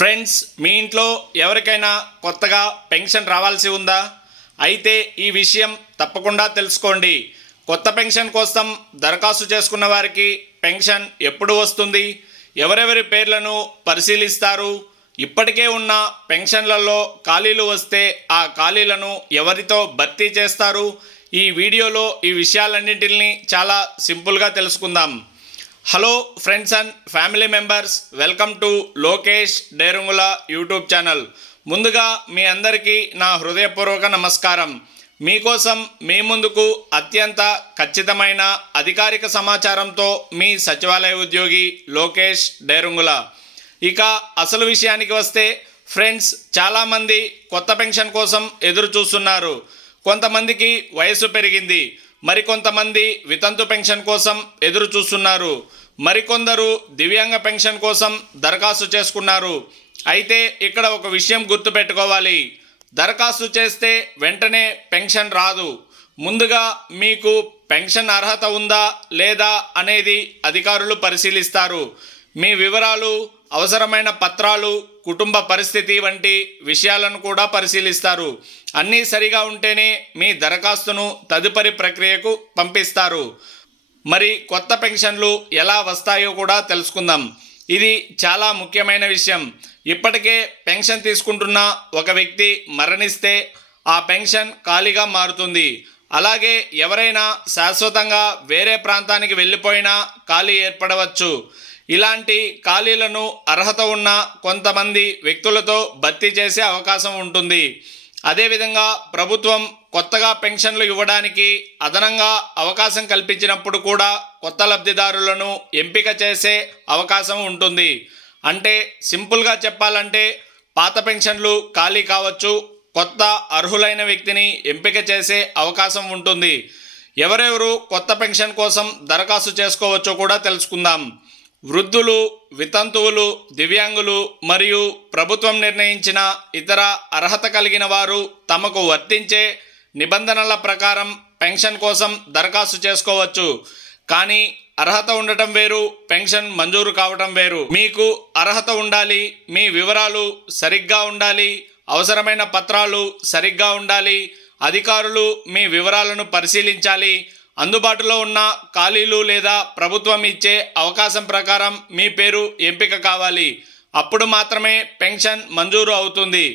Friends, మీ ఇంట్లో ఎవరికైనా కొత్తగా పెన్షన్ రావాల్సి ఉందా? అయితే ఈ విషయం తప్పకుండా తెలుసుకోండి. కొత్త పెన్షన్ కోసం దరఖాస్తు చేసుకున్న వారికి పెన్షన్ ఎప్పుడు వస్తుంది? ఎవరెవరి పేర్లను పరిశీలిస్తారు? ఇప్పటికే ఉన్న పెన్షన్లలో ఖాళీలు వస్తే ఆ ఖాళీలను ఎవరితో భర్తీ చేస్తారు? ఈ వీడియోలో ఈ విషయాలన్నింటినీ చాలా సింపుల్గా తెలుసుకుందాం. Hello friends and family members, welcome to Lokesh డేరుంగుల YouTube channel. ముందుగా మీ అందరికీ నా హృదయపూర్వక నమస్కారం. మీకోసం మీ ముందుకు అత్యంత ఖచ్చితమైన అధికారిక సమాచారంతో మీ సచివాలయ ఉద్యోగి లోకేష్ డేరుంగుల. ఇక అసలు విషయానికి వస్తే ఫ్రెండ్స్, చాలామంది కొత్త పెన్షన్ కోసం ఎదురు చూస్తున్నారు. కొంతమందికి వయసు పెరిగింది, మరికొంతమంది వితంతు పెన్షన్ కోసం ఎదురు చూస్తున్నారు, మరికొందరు దివ్యాంగ పెన్షన్ కోసం దరఖాస్తు చేసుకున్నారు. అయితే ఇక్కడ ఒక విషయం గుర్తుపెట్టుకోవాలి. దరఖాస్తు చేస్తే వెంటనే పెన్షన్ రాదు. ముందుగా మీకు పెన్షన్ అర్హత ఉందా లేదా అనేది అధికారులు పరిశీలిస్తారు. మీ వివరాలు, అవసరమైన పత్రాలు, కుటుంబ పరిస్థితి వంటి విషయాలను కూడా పరిశీలిస్తారు. అన్నీ సరిగా ఉంటేనే మీ దరఖాస్తును తదుపరి ప్రక్రియకు పంపిస్తారు. మరి కొత్త పెన్షన్లు ఎలా వస్తాయో కూడా తెలుసుకుందాం. ఇది చాలా ముఖ్యమైన విషయం. ఇప్పటికే పెన్షన్ తీసుకుంటున్న ఒక వ్యక్తి మరణిస్తే ఆ పెన్షన్ ఖాళీగా మారుతుంది. అలాగే ఎవరైనా శాశ్వతంగా వేరే ప్రాంతానికి వెళ్ళిపోయినా ఖాళీ ఏర్పడవచ్చు. ఇలాంటి ఖాళీలను అర్హత ఉన్న కొంతమంది వ్యక్తులతో భర్తీ చేసే అవకాశం ఉంటుంది. అదేవిధంగా ప్రభుత్వం కొత్తగా పెన్షన్లు ఇవ్వడానికి అదనంగా అవకాశం కల్పించినప్పుడు కూడా కొత్త లబ్ధిదారులను ఎంపిక చేసే అవకాశం ఉంటుంది. అంటే సింపుల్గా చెప్పాలంటే పాత పెన్షన్లు ఖాళీ కావచ్చు, కొత్త అర్హులైన వ్యక్తిని ఎంపిక చేసే అవకాశం ఉంటుంది. ఎవరెవరు కొత్త పెన్షన్ కోసం దరఖాస్తు చేసుకోవచ్చో కూడా తెలుసుకుందాం. వృద్ధులు, వితంతువులు, దివ్యాంగులు మరియు ప్రభుత్వం నిర్ణయించిన ఇతర అర్హత కలిగిన వారు తమకు వర్తించే నిబంధనల ప్రకారం పెన్షన్ కోసం దరఖాస్తు చేసుకోవచ్చు. కానీ అర్హత ఉండటం వేరు, పెన్షన్ మంజూరు కావటం వేరు. మీకు అర్హత ఉండాలి, మీ వివరాలు సరిగ్గా ఉండాలి, అవసరమైన పత్రాలు సరిగ్గా ఉండాలి, అధికారులు మీ వివరాలను పరిశీలించాలి, అందుబాటులో ఉన్న ఖాళీలు లేదా ప్రభుత్వం ఇచ్చే అవకాశం ప్రకారం మీ పేరు ఎంపిక కావాలి. అప్పుడు మాత్రమే పెన్షన్ మంజూరు అవుతుంది.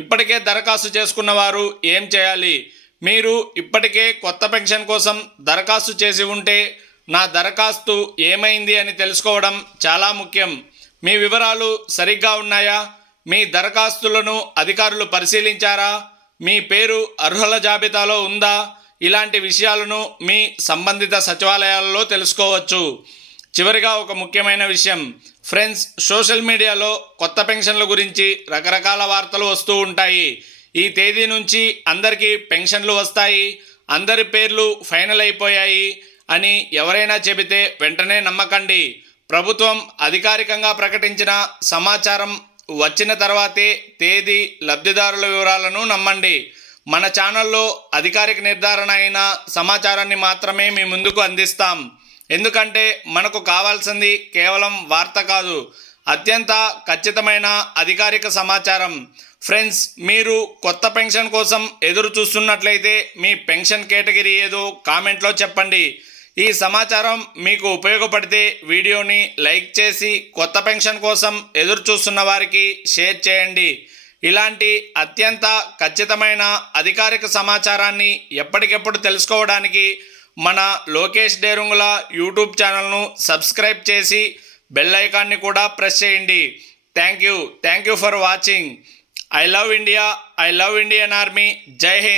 ఇప్పటికే దరఖాస్తు చేసుకున్న వారు ఏం చేయాలి? మీరు ఇప్పటికే కొత్త పెన్షన్ కోసం దరఖాస్తు చేసి ఉంటే నా దరఖాస్తు ఏమైంది అని తెలుసుకోవడం చాలా ముఖ్యం. మీ వివరాలు సరిగ్గా ఉన్నాయా? మీ దరఖాస్తులను అధికారులు పరిశీలించారా? మీ పేరు అర్హుల జాబితాలో ఉందా? ఇలాంటి విషయాలను మీ సంబంధిత సచివాలయాలలో తెలుసుకోవచ్చు. చివరిగా ఒక ముఖ్యమైన విషయం ఫ్రెండ్స్, సోషల్ మీడియాలో కొత్త పెన్షన్ల గురించి రకరకాల వార్తలు వస్తూ ఉంటాయి. ఈ తేదీ నుంచి అందరికీ పెన్షన్లు వస్తాయి, అందరి పేర్లు ఫైనల్ అయిపోయాయి అని ఎవరైనా చెబితే వెంటనే నమ్మకండి. ప్రభుత్వం అధికారికంగా ప్రకటించిన సమాచారం వచ్చిన తర్వాతే తేదీ, లబ్ధిదారుల వివరాలను నమ్మండి. మన ఛానల్లో అధికారిక నిర్ధారణ అయిన సమాచారాన్ని మాత్రమే మీ ముందుకు అందిస్తాం. ఎందుకంటే మనకు కావాల్సింది కేవలం వార్త కాదు, అత్యంత ఖచ్చితమైన అధికారిక సమాచారం. ఫ్రెండ్స్, మీరు కొత్త పెన్షన్ కోసం ఎదురు చూస్తున్నట్లయితే మీ పెన్షన్ కేటగిరీ ఏదో కామెంట్లో చెప్పండి. ఈ సమాచారం మీకు ఉపయోగపడితే వీడియోని లైక్ చేసి కొత్త పెన్షన్ కోసం ఎదురు చూస్తున్న వారికి షేర్ చేయండి. ఇలాంటి అత్యంత ఖచ్చితమైన అధికారిక సమాచారాన్ని ఎప్పటికెప్పుడు తెలుసుకోవడానికి మన లోకేష్ డేరుంగుల యూట్యూబ్ ఛానల్ను సబ్స్క్రైబ్ చేసి బెల్ ఐకాన్ని కూడా ప్రెస్ చేయండి. Thank you for watching. I love India, I love Indian army. జై హింద్.